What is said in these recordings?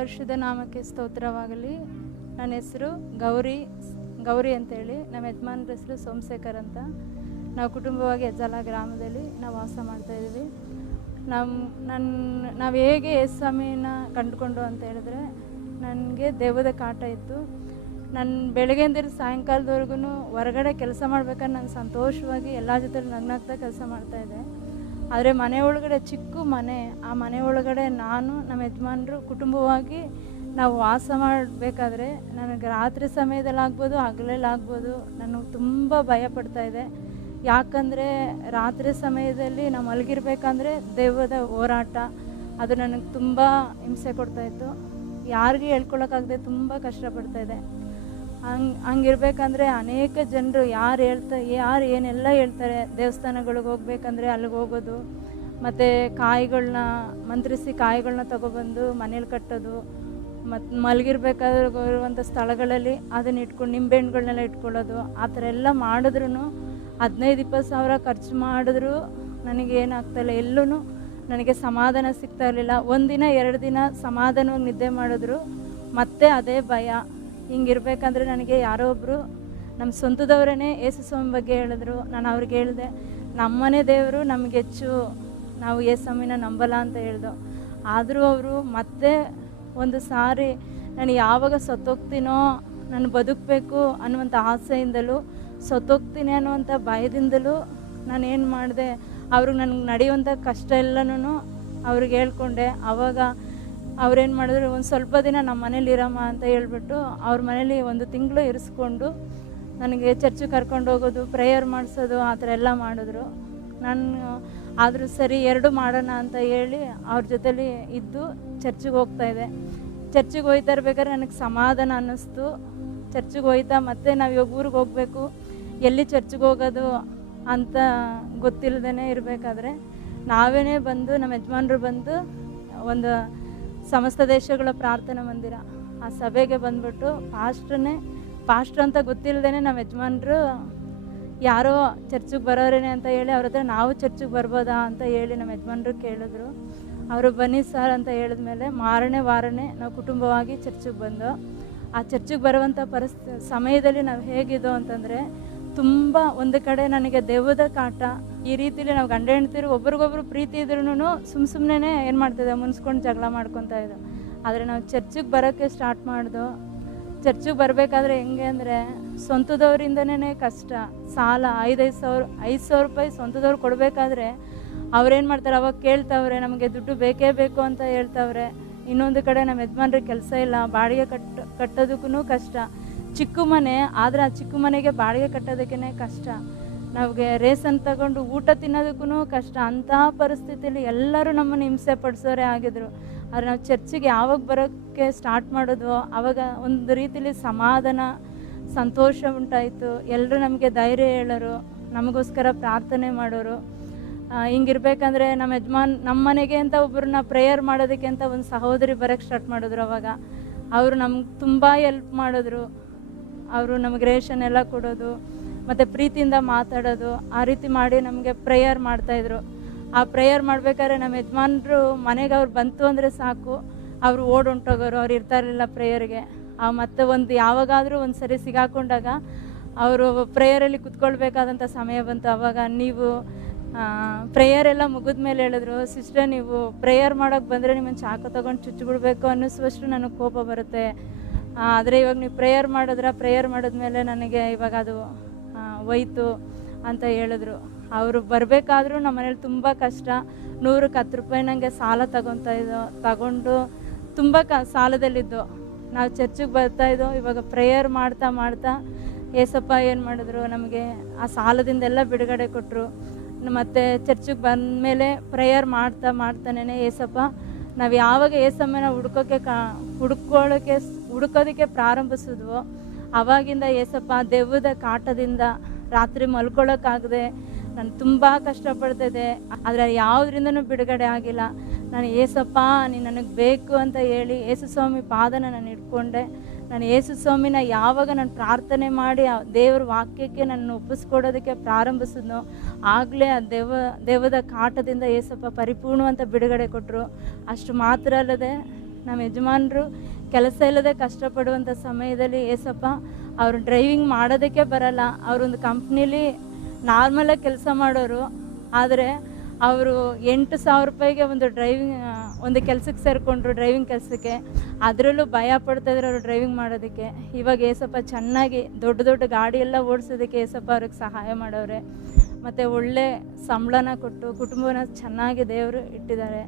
ಪರಿಶುದ್ಧ ನಾಮಕ್ಕೆ ಸ್ತೋತ್ರವಾಗಲಿ. ನನ್ನ ಹೆಸರು ಗೌರಿ ಗೌರಿ ಅಂತೇಳಿ. ನಮ್ಮ ಯಜಮಾನ್ರ ಹೆಸರು ಸೋಮಶೇಖರ್ ಅಂತ. ನಾವು ಕುಟುಂಬವಾಗಿ ಹೆಜ್ಜಲ ಗ್ರಾಮದಲ್ಲಿ ನಾವು ವಾಸ ಮಾಡ್ತಾ ಇದ್ದೀವಿ. ನಮ್ಮ ನನ್ನ ನಾವು ಹೇಗೆ ಸ್ವಾಮಿನ ಕಂಡುಕೊಂಡು ಅಂತ ಹೇಳಿದ್ರೆ, ನನಗೆ ದೇವದ ಕಾಟ ಇತ್ತು. ನಾನು ಬೆಳಗ್ಗೆಯಿಂದ ಸಾಯಂಕಾಲದವರೆಗೂ ಹೊರಗಡೆ ಕೆಲಸ ಮಾಡ್ಬೇಕಾದ್ರೆ ನಾನು ಸಂತೋಷವಾಗಿ ಎಲ್ಲ ಜೊತೆ ನಗ್ನಾಗ್ತಾ ಕೆಲಸ ಮಾಡ್ತಾಯಿದ್ದೆ ಆದರೆ ಮನೆ ಒಳಗಡೆ ಚಿಕ್ಕ ಮನೆ, ಆ ಮನೆ ಒಳಗಡೆ ನಾನು, ನಮ್ಮ ಯಜಮಾನರು ಕುಟುಂಬವಾಗಿ ನಾವು ವಾಸ ಮಾಡಬೇಕಾದ್ರೆ ನನಗೆ ರಾತ್ರಿ ಸಮಯದಲ್ಲಿ ಆಗ್ಬೋದು, ಹಗಲಲ್ಲಿ ಆಗ್ಬೋದು ನನಗೆ ತುಂಬ ಭಯ ಪಡ್ತಾ ಇದೆ. ಯಾಕಂದರೆ ರಾತ್ರಿ ಸಮಯದಲ್ಲಿ ನಾವು ಮಲಗಿರ್ಬೇಕಂದ್ರೆ ದೆವ್ವದ ಹೋರಾಟ, ಅದು ನನಗೆ ತುಂಬ ಹಿಂಸೆ ಕೊಡ್ತಾಯಿತ್ತು ಯಾರಿಗೂ ಹೇಳ್ಕೊಳಕ್ಕಾಗದೆ ತುಂಬ ಕಷ್ಟಪಡ್ತಾ ಇದೆ. ಹಂಗೆ ಹಂಗಿರ್ಬೇಕಂದ್ರೆ ಅನೇಕ ಜನರು ಯಾರು ಹೇಳ್ತಾ, ಯಾರು ಏನೆಲ್ಲ ಹೇಳ್ತಾರೆ ದೇವಸ್ಥಾನಗಳಿಗೆ ಹೋಗ್ಬೇಕಂದ್ರೆ ಅಲ್ಲಿಗೆ ಹೋಗೋದು. ಮತ್ತು ಕಾಯಿಗಳನ್ನ ಮಂತ್ರಿಸಿ ಕಾಯಿಗಳನ್ನ ತಗೊಬಂದು ಮನೇಲಿ ಕಟ್ಟೋದು. ಮತ್ತು ಮಲಗಿರ್ಬೇಕಾದ್ರೆ ಇರುವಂಥ ಸ್ಥಳಗಳಲ್ಲಿ ಅದನ್ನ ಇಟ್ಕೊಂಡು ನಿಂಬೆಹಣ್ಣುಗಳನ್ನೆಲ್ಲ ಇಟ್ಕೊಳ್ಳೋದು. ಆ ಥರ ಎಲ್ಲ ಮಾಡಿದ್ರೂ ಹದಿನೈದು, ಇಪ್ಪತ್ತು ಸಾವಿರ ಖರ್ಚು ಮಾಡಿದ್ರು ನನಗೆ ಏನಾಗ್ತಾಯಿಲ್ಲ ಎಲ್ಲೂ ನನಗೆ ಸಮಾಧಾನ ಸಿಗ್ತಾ ಇರಲಿಲ್ಲ. ಒಂದಿನ, ಎರಡು ದಿನ ಸಮಾಧಾನವಾಗಿ ನಿದ್ದೆ ಮಾಡಿದ್ರು. ಮತ್ತೆ ಅದೇ ಭಯ. ಹಿಂಗಿರ್ಬೇಕಂದ್ರೆ ನನಗೆ ಯಾರೋ ಒಬ್ಬರು ನಮ್ಮ ಸ್ವಂತದವರೇ ಯೇಸು ಸ್ವಾಮಿ ಬಗ್ಗೆ ಹೇಳಿದ್ರು. ನಾನು ಅವ್ರಿಗೆ ಹೇಳಿದೆ, ನಮ್ಮನೆ ದೇವರು ನಮಗೆ ಹೆಚ್ಚು ನಾವು ಸ್ವಾಮಿನ ನಂಬಲ್ಲ ಅಂತ ಹೇಳ್ದು. ಆದರೂ ಅವರು ಮತ್ತೆ ಒಂದು ಸಾರಿ ನಾನು ಯಾವಾಗ ಸತ್ತೋಗ್ತೀನೋ, ನಾನು ಬದುಕಬೇಕು ಅನ್ನುವಂಥ ಆಸೆಯಿಂದಲೂ ಸತ್ತೋಗ್ತೀನಿ ಅನ್ನುವಂಥ ಭಯದಿಂದಲೂ ನಾನು ಏನು ಮಾಡಿದೆ, ಅವ್ರಿಗೆ ನನಗೆ ನಡೆಯುವಂಥ ಕಷ್ಟ ಎಲ್ಲನೂ ಅವ್ರಿಗೆ ಹೇಳ್ಕೊಂಡೆ. ಆವಾಗ ಅವ್ರೇನು ಮಾಡಿದ್ರು, ಒಂದು ಸ್ವಲ್ಪ ದಿನ ನಮ್ಮ ಮನೇಲಿ ಇರಮ್ಮ ಅಂತ ಹೇಳ್ಬಿಟ್ಟು ಅವ್ರ ಮನೇಲಿ ಒಂದು ತಿಂಗಳು ಇರಿಸ್ಕೊಂಡು ನನಗೆ ಚರ್ಚಿಗೆ ಕರ್ಕೊಂಡು ಹೋಗೋದು ಪ್ರೇಯರ್ ಮಾಡಿಸೋದು, ಆ ಥರ ಎಲ್ಲ ಮಾಡಿದ್ರು. ನಾನು, ಆದರೂ ಸರಿ ಎರಡು ಮಾಡೋಣ ಅಂತ ಹೇಳಿ ಅವ್ರ ಜೊತೇಲಿ ಇದ್ದು ಚರ್ಚಿಗೆ ಹೋಗ್ತಾಯಿದ್ದೆ ಚರ್ಚಿಗೆ ಹೋಯ್ತಾ ಇರ್ಬೇಕಾದ್ರೆ ನನಗೆ ಸಮಾಧಾನ ಅನ್ನಿಸ್ತು. ಚರ್ಚಿಗೆ ಹೋಯ್ತಾ ಮತ್ತೆ ನಾವು ಇವಾಗ ಊರಿಗೆ ಹೋಗಬೇಕು, ಎಲ್ಲಿ ಚರ್ಚಿಗೆ ಹೋಗೋದು ಅಂತ ಗೊತ್ತಿಲ್ಲದೇ ಇರಬೇಕಾದ್ರೆ ನಾವೇ ಬಂದು ನಮ್ಮ ಯಜಮಾನ್ರು ಬಂದು ಒಂದು ಸಮಸ್ತ ದೇಶಗಳ ಪ್ರಾರ್ಥನಾ ಮಂದಿರ. ಆ ಸಭೆಗೆ ಬಂದ್ಬಿಟ್ಟು ಪಾಸ್ಟ್ರನ್ನೇ, ಪಾಸ್ಟ್ರ್ ಅಂತ ಗೊತ್ತಿಲ್ಲದೇ ನಮ್ಮ ಯಜಮಾನ್ರು ಯಾರೋ ಚರ್ಚಿಗೆ ಬರೋರೇನೆ ಅಂತ ಹೇಳಿ ಅವ್ರ ಹತ್ರ ನಾವು ಚರ್ಚಿಗೆ ಬರ್ಬೋದಾ ಅಂತ ಹೇಳಿ ನಮ್ಮ ಯಜಮಾನ್ರು ಕೇಳಿದ್ರು. ಅವರು ಬನ್ನಿ ಸರ್ ಅಂತ ಹೇಳಿದ್ಮೇಲೆ ಮಾರನೇ ವಾರನೇ ನಾವು ಕುಟುಂಬವಾಗಿ ಚರ್ಚಿಗೆ ಬಂದು, ಆ ಚರ್ಚಿಗೆ ಬರುವಂಥ ಪರಿಸ್ಥಿತಿ ಸಮಯದಲ್ಲಿ ನಾವು ಹೇಗಿದ್ದೋ ಅಂತಂದರೆ ತುಂಬ ಒಂದು ಕಡೆ ನನಗೆ ದೆವ್ವದ ಕಾಟ, ಈ ರೀತಿಲಿ ನಾವು ಗಂಡ ಹೆಣ್ತಿರು ಒಬ್ರಿಗೊಬ್ರು ಪ್ರೀತಿ ಇದ್ರೂ ಸುಮ್ಮ ಸುಮ್ಮನೆ ಏನು ಮಾಡ್ತಿದ್ದೆ ಮುನ್ಸ್ಕೊಂಡು ಜಗಳ ಮಾಡ್ಕೊತಾ ಇದ್ದೋ. ಆದರೆ ನಾವು ಚರ್ಚಿಗೆ ಬರೋಕ್ಕೆ ಸ್ಟಾರ್ಟ್ ಮಾಡ್ದೋ, ಚರ್ಚಿಗೆ ಬರಬೇಕಾದ್ರೆ ಹೆಂಗೆ ಅಂದರೆ ಸ್ವಂತದವರಿಂದನೇ ಕಷ್ಟ. ಸಾಲ ಐದೈದು ಸಾವಿರ, ಐದು ಸಾವಿರ ರೂಪಾಯಿ ಸ್ವಂತದವ್ರು ಕೊಡಬೇಕಾದ್ರೆ ಅವ್ರೇನು ಮಾಡ್ತಾರೆ, ಅವಾಗ ಕೇಳ್ತಾವ್ರೆ, ನಮಗೆ ದುಡ್ಡು ಬೇಕೇ ಬೇಕು ಅಂತ ಹೇಳ್ತಾವ್ರೆ. ಇನ್ನೊಂದು ಕಡೆ ನಮ್ಮ ಯಜಮಾನ್ರಿಗೆ ಕೆಲಸ ಇಲ್ಲ, ಬಾಡಿಗೆ ಕಟ್ ಕಟ್ಟೋದಕ್ಕೂ ಕಷ್ಟ. ಚಿಕ್ಕ ಮನೆ, ಆದರೆ ಆ ಚಿಕ್ಕ ಮನೆಗೆ ಬಾಡಿಗೆ ಕಟ್ಟೋದಕ್ಕೇ ಕಷ್ಟ. ನಮಗೆ ರೇಸನ್ ತಗೊಂಡು ಊಟ ತಿನ್ನೋದಕ್ಕೂ ಕಷ್ಟ. ಅಂತಹ ಪರಿಸ್ಥಿತಿಯಲ್ಲಿ ಎಲ್ಲರೂ ನಮ್ಮನ್ನು ಹಿಂಸೆ ಪಡಿಸೋರೇ ಆಗಿದ್ರು. ಆದರೆ ನಾವು ಚರ್ಚಿಗೆ ಯಾವಾಗ ಬರೋಕ್ಕೆ ಸ್ಟಾರ್ಟ್ ಮಾಡೋದು ಆವಾಗ ಒಂದು ರೀತಿಲಿ ಸಮಾಧಾನ, ಸಂತೋಷ ಉಂಟಾಯಿತು. ಎಲ್ಲರೂ ನಮಗೆ ಧೈರ್ಯ ಹೇಳೋರು, ನಮಗೋಸ್ಕರ ಪ್ರಾರ್ಥನೆ ಮಾಡೋರು. ಹಿಂಗಿರ್ಬೇಕಂದ್ರೆ ನಮ್ಮ ಯಜಮಾನ್, ನಮ್ಮ ಮನೆಗೆ ಅಂತ ಒಬ್ಬರನ್ನ ಪ್ರೇಯರ್ ಮಾಡೋದಕ್ಕೆ ಅಂತ ಒಂದು ಸಹೋದರಿ ಬರೋಕ್ಕೆ ಸ್ಟಾರ್ಟ್ ಮಾಡಿದ್ರು ಅವಾಗ. ಅವರು ನಮ್ಗೆ ತುಂಬ ಎಲ್ಪ್ ಮಾಡಿದ್ರು. ಅವರು ನಮಗೆ ರೇಷನ್ ಎಲ್ಲ ಕೊಡೋದು, ಮತ್ತು ಪ್ರೀತಿಯಿಂದ ಮಾತಾಡೋದು, ಆ ರೀತಿ ಮಾಡಿ ನಮಗೆ ಪ್ರೇಯರ್ ಮಾಡ್ತಾಯಿದ್ರು ಆ ಪ್ರೇಯರ್ ಮಾಡ್ಬೇಕಾದ್ರೆ ನಮ್ಮ ಯಜಮಾನ್ರು ಮನೆಗೆ ಅವ್ರು ಬಂತು ಅಂದರೆ ಸಾಕು. ಅವರು ಓಡುಂಟೋಗೋರು, ಅವ್ರು ಇರ್ತಾ ಇರಲಿಲ್ಲ ಪ್ರೇಯರ್ಗೆ ಆ ಮತ್ತೆ ಒಂದು ಯಾವಾಗಾದರೂ ಒಂದು ಸರಿ ಸಿಗಾಕೊಂಡಾಗ ಅವರು ಪ್ರೇಯರಲ್ಲಿ ಕುತ್ಕೊಳ್ಬೇಕಾದಂಥ ಸಮಯ ಬಂತು. ಆವಾಗ ನೀವು ಪ್ರೇಯರ್ ಎಲ್ಲ ಮುಗಿದ ಮೇಲೆ ಹೇಳಿದ್ರು, ಸಿಸ್ಟರ್, ನೀವು ಪ್ರೇಯರ್ ಮಾಡೋಕ್ಕೆ ಬಂದರೆ ನಿಮ್ಮನ್ನು ಚಾಕು ತೊಗೊಂಡು ಚುಚ್ಚಿಬಿಡ್ಬೇಕು ಅನ್ನಿಸುವಷ್ಟು ನನಗೆ ಕೋಪ ಬರುತ್ತೆ. ಆದರೆ ಇವಾಗ ನೀವು ಪ್ರೇಯರ್ ಮಾಡಿದ್ರ ಪ್ರೇಯರ್ ಮಾಡಿದ್ಮೇಲೆ ನನಗೆ ಇವಾಗ ಅದು ಹೋಯ್ತು ಅಂತ ಹೇಳಿದ್ರು. ಅವರು ಬರಬೇಕಾದ್ರೂ ನಮ್ಮ ಮನೇಲಿ ತುಂಬ ಕಷ್ಟ. ನೂರಕ್ಕೆ ಹತ್ತು ರೂಪಾಯಿ ನನಗೆ ಸಾಲ ತಗೊತಾ ಇದ್ದೋ, ತಗೊಂಡು ತುಂಬ ಕ, ಸಾಲದಲ್ಲಿದ್ದು. ನಾವು ಚರ್ಚಿಗೆ ಬರ್ತಾ ಇದ್ದೋ, ಇವಾಗ ಪ್ರೇಯರ್ ಮಾಡ್ತಾ ಮಾಡ್ತಾ ಏಸಪ್ಪ ಏನು ಮಾಡಿದ್ರು, ನಮಗೆ ಆ ಸಾಲದಿಂದೆಲ್ಲ ಬಿಡುಗಡೆ ಕೊಟ್ಟರು ಮತ್ತು ಚರ್ಚಿಗೆ ಬಂದಮೇಲೆ ಪ್ರೇಯರ್ ಮಾಡ್ತಾ ಮಾಡ್ತಾನೇ ಏಸಪ್ಪ, ನಾವು ಯಾವಾಗ ಏಸಮ್ಮನ ಹುಡ್ಕೋಕ್ಕೆ ಕಾ ಹುಡ್ಕೊಳ್ಳೋಕ್ಕೆ ಹುಡ್ಕೋದಕ್ಕೆ ಪ್ರಾರಂಭಿಸಿದ್ವು. ಅವಾಗಿಂದ ಏಸಪ್ಪ ದೆವ್ವದ ಕಾಟದಿಂದ ರಾತ್ರಿ ಮಲ್ಕೊಳ್ಳೋಕ್ಕಾಗದೆ ನಾನು ತುಂಬ ಕಷ್ಟಪಡ್ತಿದ್ದೆ. ಆದರೆ ಯಾವುದರಿಂದನೂ ಬಿಡುಗಡೆ ಆಗಿಲ್ಲ. ನಾನು ಏಸಪ್ಪ ನೀನು ನನಗೆ ಬೇಕು ಅಂತ ಹೇಳಿ ಯೇಸು ಸ್ವಾಮಿ ಪಾದನ ನಾನು ಇಟ್ಕೊಂಡೆ ನಾನು ಯೇಸು ಸ್ವಾಮಿನ ಯಾವಾಗ ನಾನು ಪ್ರಾರ್ಥನೆ ಮಾಡಿ ಆ ದೇವ್ರ ವಾಕ್ಯಕ್ಕೆ ನನ್ನ ಒಪ್ಪಿಸ್ಕೊಡೋದಕ್ಕೆ ಪ್ರಾರಂಭಿಸಿದ್ನೋ, ಆಗಲೇ ಆ ದೇವ ದೇವದ ಕಾಟದಿಂದ ಏಸಪ್ಪ ಪರಿಪೂರ್ಣವಂತ ಬಿಡುಗಡೆ ಕೊಟ್ಟರು ಅಷ್ಟು ಮಾತ್ರ ಅಲ್ಲದೆ ನಮ್ಮ ಯಜಮಾನರು ಕೆಲಸ ಇಲ್ಲದೆ ಕಷ್ಟಪಡುವಂಥ ಸಮಯದಲ್ಲಿ ಏಸಪ್ಪ ಅವರು ಡ್ರೈವಿಂಗ್ ಮಾಡೋದಕ್ಕೆ ಬರಲ್ಲ. ಅವರೊಂದು ಕಂಪ್ನಿಲಿ ನಾರ್ಮಲಾಗಿ ಕೆಲಸ ಮಾಡೋರು. ಆದರೆ ಅವರು ಎಂಟು ಸಾವಿರ ರೂಪಾಯಿಗೆ ಒಂದು ಡ್ರೈವಿಂಗ್ ಒಂದು ಕೆಲಸಕ್ಕೆ ಸೇರಿಕೊಂಡ್ರು ಡ್ರೈವಿಂಗ್ ಕೆಲಸಕ್ಕೆ. ಅದರಲ್ಲೂ ಭಯ ಪಡ್ತಾಯಿದ್ರು ಅವರು ಡ್ರೈವಿಂಗ್ ಮಾಡೋದಕ್ಕೆ. ಇವಾಗ ಏಸಪ್ಪ ಚೆನ್ನಾಗಿ ದೊಡ್ಡ ದೊಡ್ಡ ಗಾಡಿ ಎಲ್ಲ ಓಡಿಸೋದಕ್ಕೆ ಏಸಪ್ಪ ಅವ್ರಿಗೆ ಸಹಾಯ ಮಾಡವ್ರೆ. ಮತ್ತು ಒಳ್ಳೆ ಸಂಬಳನ ಕೊಟ್ಟು ಕುಟುಂಬನ ಚೆನ್ನಾಗಿ ದೇವರು ಇಟ್ಟಿದ್ದಾರೆ.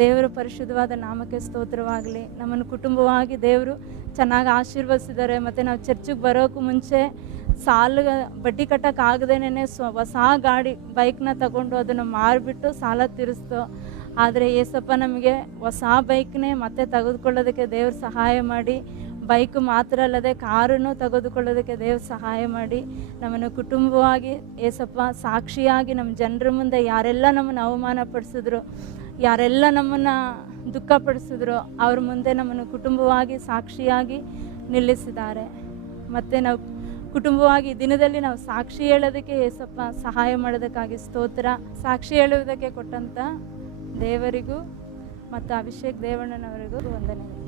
ದೇವರ ಪರಿಶುದ್ಧವಾದ ನಾಮಕ್ಕೆ ಸ್ತೋತ್ರವಾಗಲಿ. ನಮ್ಮನ್ನು ಕುಟುಂಬವಾಗಿ ದೇವರು ಚೆನ್ನಾಗಿ ಆಶೀರ್ವದಿಸಿದ್ದಾರೆ. ಮತ್ತು ನಾವು ಚರ್ಚಿಗೆ ಬರೋಕ್ಕೂ ಮುಂಚೆ ಸಾಲ ಬಡ್ಡಿ ಕಟ್ಟೋಕ್ಕಾಗದೇನೆ ಸ್ವ ಹೊಸ ಗಾಡಿ, ಬೈಕ್ನ ತಗೊಂಡು ಅದನ್ನು ಮಾರಿಬಿಟ್ಟು ಸಾಲ ತೀರಿಸ್ತು. ಆದರೆ ಏಸಪ್ಪ ನಮಗೆ ಹೊಸ ಬೈಕ್ನೇ ಮತ್ತೆ ತೆಗೆದುಕೊಳ್ಳೋದಕ್ಕೆ ದೇವ್ರು ಸಹಾಯ ಮಾಡಿ. ಬೈಕ್ ಮಾತ್ರ ಅಲ್ಲದೆ ಕಾರನ್ನು ತೆಗೆದುಕೊಳ್ಳೋದಕ್ಕೆ ದೇವ್ರು ಸಹಾಯ ಮಾಡಿ. ನಮ್ಮನ್ನು ಕುಟುಂಬವಾಗಿ ಏಸಪ್ಪ ಸಾಕ್ಷಿಯಾಗಿ ನಮ್ಮ ಜನರ ಮುಂದೆ ಯಾರೆಲ್ಲ ನಮ್ಮನ್ನು ಅವಮಾನ ಪಡಿಸಿದ್ರು ಯಾರೆಲ್ಲ ನಮ್ಮನ್ನು ದುಃಖಪಡಿಸಿದ್ರು ಅವ್ರ ಮುಂದೆ ನಮ್ಮನ್ನು ಕುಟುಂಬವಾಗಿ ಸಾಕ್ಷಿಯಾಗಿ ನಿಲ್ಲಿಸಿದ್ದಾರೆ. ಮತ್ತು ನಾವು ಕುಟುಂಬವಾಗಿ ದಿನದಲ್ಲಿ ನಾವು ಸಾಕ್ಷಿ ಹೇಳೋದಕ್ಕೆ ಏಸಪ್ಪ ಸಹಾಯ ಮಾಡೋದಕ್ಕಾಗಿ ಸ್ತೋತ್ರ. ಸಾಕ್ಷಿ ಹೇಳುವುದಕ್ಕೆ ಕೊಟ್ಟಂಥ ದೇವರಿಗೂ ಮತ್ತು ಅಭಿಷೇಕ್ ದೇವಣ್ಣನವರಿಗೂ ವಂದನೆಗಳು.